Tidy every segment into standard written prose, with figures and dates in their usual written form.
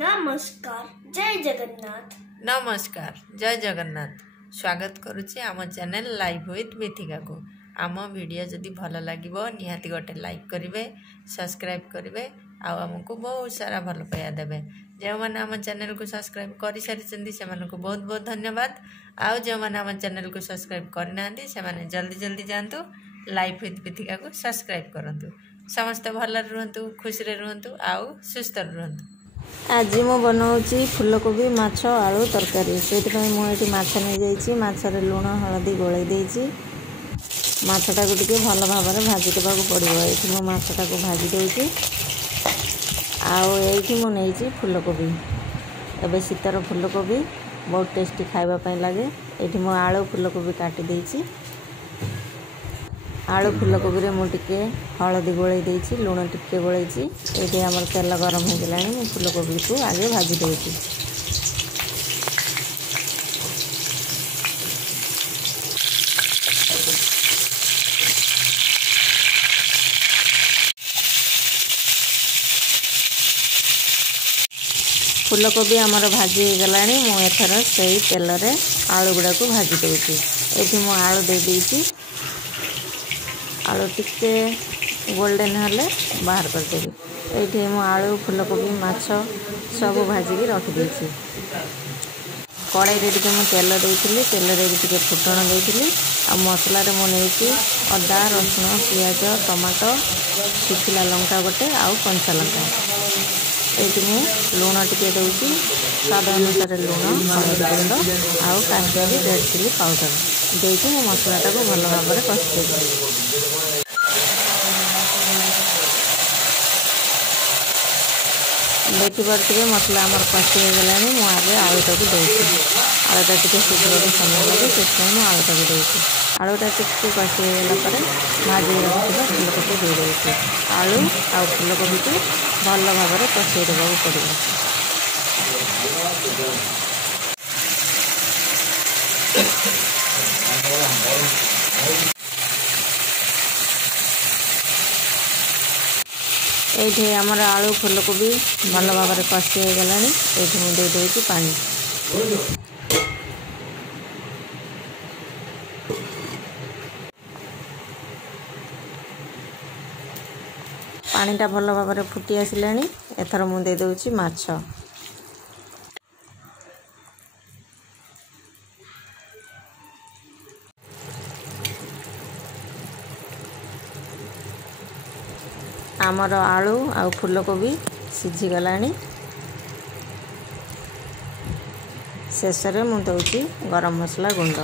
नमस्कार जय जगन्नाथ। नमस्कार जय जगन्नाथ। स्वागत करुच्ची आम चैनल लाइव विथ मिथिका को। आम वीडियो जदि भल लगे निहाती गोटे लाइक करेंगे, सब्सक्राइब करेंगे, आमको बहुत सारा भल पाया देवे। जो मैंने आम चैनल को सब्सक्राइब कर सारी से बहुत बहुत धन्यवाद। आउ जो मैंने आम चैनल को सब्सक्राइब करना से जल्दी जल्दी जातु लाइव विथ मिथिका को सब्सक्राइब करूँ। समस्ते भल रुहतु, खुशी रुहतु, आउ सुस्थ रुहतु। आज मु बनाऊँगी फूलकोबी माछ आलू तरकारी। से मुझे माछ नहीं जाइए, माछरे लुण हलदी गोलाई देती माछटा को टिके भल भाव में भाजी देवा पड़ो। ये मो माछटा को भाजी दूसरी। आईटी मुझे फूलकोबी, एवं शीतर फूलकोबी बहुत टेस्टी खावाई लगे। ये मो आलू फूलकोबी काटी देती। आलू फूलकोबी रे मुझे हलदी गोलाई देती, लुण टिके गोलाई। ये आम तेल गरम हो गला, फूलकोबी को आगे भाजी देती। फूलकोबी आमर भाजी हो गला। मुझे से तेल रे आलू गुड़ा को भाजी देती। ये मु आलू दे देती। आलू टिके गोल्डन हेले बाहर करदेवी। ये मु आलू फूलकोबी माछ सब भाजिकी रखिदे। कड़ाई रे टिके मु तेल देती। तेल रे टिके फुटण देती। आ मसला रे मु नेकी अदा रसुण पियाज टमाटो सुखिला लंका गोटे आउ कंचा लंका। ये मु लुण टिके दूसरी, स्वाद अनुसार लुण हलदी गुंड आउ काश्मीरी रेड चिली पाउडर देकी मो मसलाटा को भल भाव में कषिदेवी। देखिपे मसला आमर कषि हो गला। मुझे आगे आलूटा को दूसरी। आलूटा टे सिझा समय लगे, से आलूटा को दूसरी। आलूटा टे कषि हो गला भाजी रखा फूलकोबी दे दूसरी। आलू आ फूलकोबी को भल भाव में कषि देवा पड़ो। ये आमर आलू फूलकोबी भल भाव में कषि हो गला। ये मुझे देदेवी पानी। पानीटा भल भाव में फुटी आसला। एथर मु दे दूची माछ। आमर आलू आ फूलकोबी सिझीगला। शेष में मु दूची गरम मसला गुंड।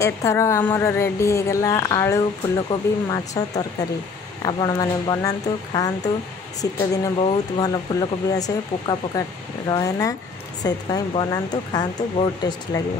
एथर आमर रेडी हो गला आलू फूलकोबी माछ तरकारी। आपण माने बनातु खातु। शीत दिन बहुत भल फूलकोबी आसे, पोका पोका रहे ना। से बनातु खातु, बहुत टेस्ट लगे।